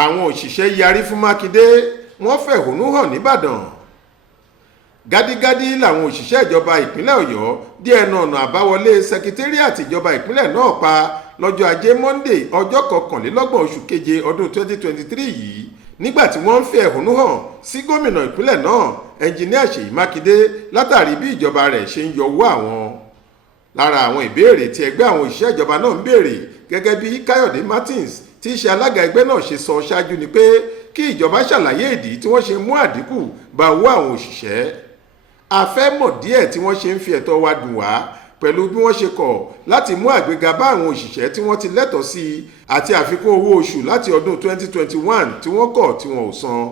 àwọn òṣìṣẹ́ yarí fún Makinde, wọ́n fẹ̀hónú hàn nìbàdàn. Gádígádí làwọn òṣìṣẹ́ ìjọba ìpínlẹ̀ Ọ̀yọ́ dí ẹnu ọ̀nà àbáwọlé sẹkítẹ́ríàtì ìjọba ìpínlẹ̀ náà pa lọ́jọ́ ajé Monday ọjọ́ 21 oṣù keje ọdún 2023 yìí nígbà tí wọ́n ń fi ẹ̀hónú hàn sí gómìnà ìpínlẹ̀ náà ẹnjiníà Ṣèyí Mákindé látàrí bí ìjọba rẹ̀ ṣe ń yọ owó àwọn. Lára àwọn ìbéèrè tí ẹgbẹ́ àwọn òṣìṣẹ́ ìjọba náà ń béèrè gẹ́gẹ́ bí Káyọ̀dé Martins tí í ṣe alága ẹgbẹ́ náà ṣe sọ ṣáájú ni pé kí ìjọba ṣàlàyé ìdí tí wọ́n ṣe mú àdínkù bá owó àwọn òṣìṣẹ́. A fẹ́ mọ̀ díẹ̀ tí wọ́n ṣe ń fi ẹ̀tọ́ wa dùn wá pẹ̀lú bí wọ́n ṣe kọ̀ láti mú àgbéga bá àwọn òṣìṣẹ́ tí wọ́n ti lẹ́tọ̀ọ́ sí àti àfikún owó oṣù láti ọdún 2021 tí wọ́n kọ̀ tí wọn ò san.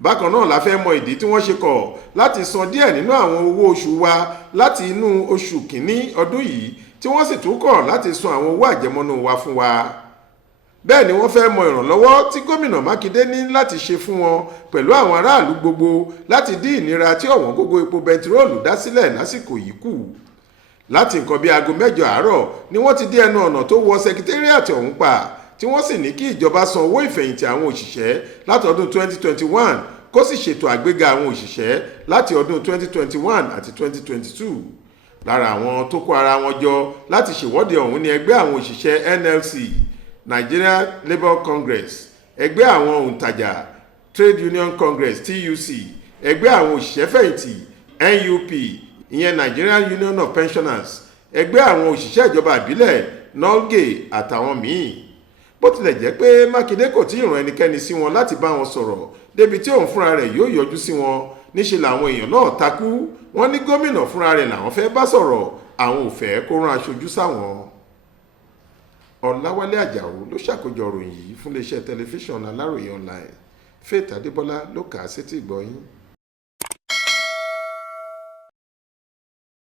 Bákan náà la fẹ́ mọ̀ ìdí tí wọ́n ṣe kọ̀ láti san díẹ̀ nínú àwọn owó oṣù wa láti inú oṣù kìíní ọdún yìí tí wọ́n sì tún kọ̀ láti san àwọn owó àjẹmọ́nú wa fún wa. Bẹ́ẹ̀ ni wọ́n fẹ́ mọ ìrànlọ́wọ́ tí gómìnà Mákindé ní láti ṣe fún wọn pẹ̀lú àwọn aráàlú gbogbo láti dín ìnira tí ọ̀wọ́n gógó epo bẹntiróòlù dá sílẹ̀ lásìkò yìí kù. Láti nǹkan bíi aago 6 àárọ̀ ni wọ́n ti dí ẹnu ọ̀nà tó wọ sẹkítẹ́ríàtì ọ̀hún pa tí wọ́n sì ní kí ìjọba san owó ìfẹ̀yìntì àwọn òṣìṣẹ́ láti ọdún 2021 kó sì ṣètò àgbéga àwọn òṣìṣẹ́ láti ọdún 2021 àti 2022. Lára àwọn tó kó ara wọn jọ láti ṣèwọ́de ọ̀hún ni ẹgbẹ́ àwọn òṣìṣẹ́ NLC, Nigeria Labour Congress, ẹgbẹ́ àwọn òǹtajà Trade Union Congress TUC, ẹgbẹ́ àwọn òṣìṣẹ́ fẹ̀yìntì NUP ìyẹn Nigerian Union of Pensioners, ẹgbẹ́ àwọn òṣìṣẹ́ ìjọba ìbílẹ̀ NULGE àtàwọn míì. Bó tilẹ̀ jẹ́ pé Mákindé kò tí ì rán ẹnikẹ́ni sí wọn láti bá wọn sọ̀rọ̀ débi tí òun fúnra rẹ̀ yóò yọjú sí wọn, níṣe làwọn èèyàn náà takú. Wọ́n ní gómìnà fúnra rẹ̀ làwọn fẹ́ bá sọ̀rọ̀, àwọn ò fẹ́ kó rán aṣojú sáwọn. Ọláwálé Àjàó ló ṣàkójọ ìròyìn yìí fún iléeṣẹ́ tẹlifíṣàn Aláròyé online. Faith Adébọ́lá ló kà á sétí ìgbọ́ yín.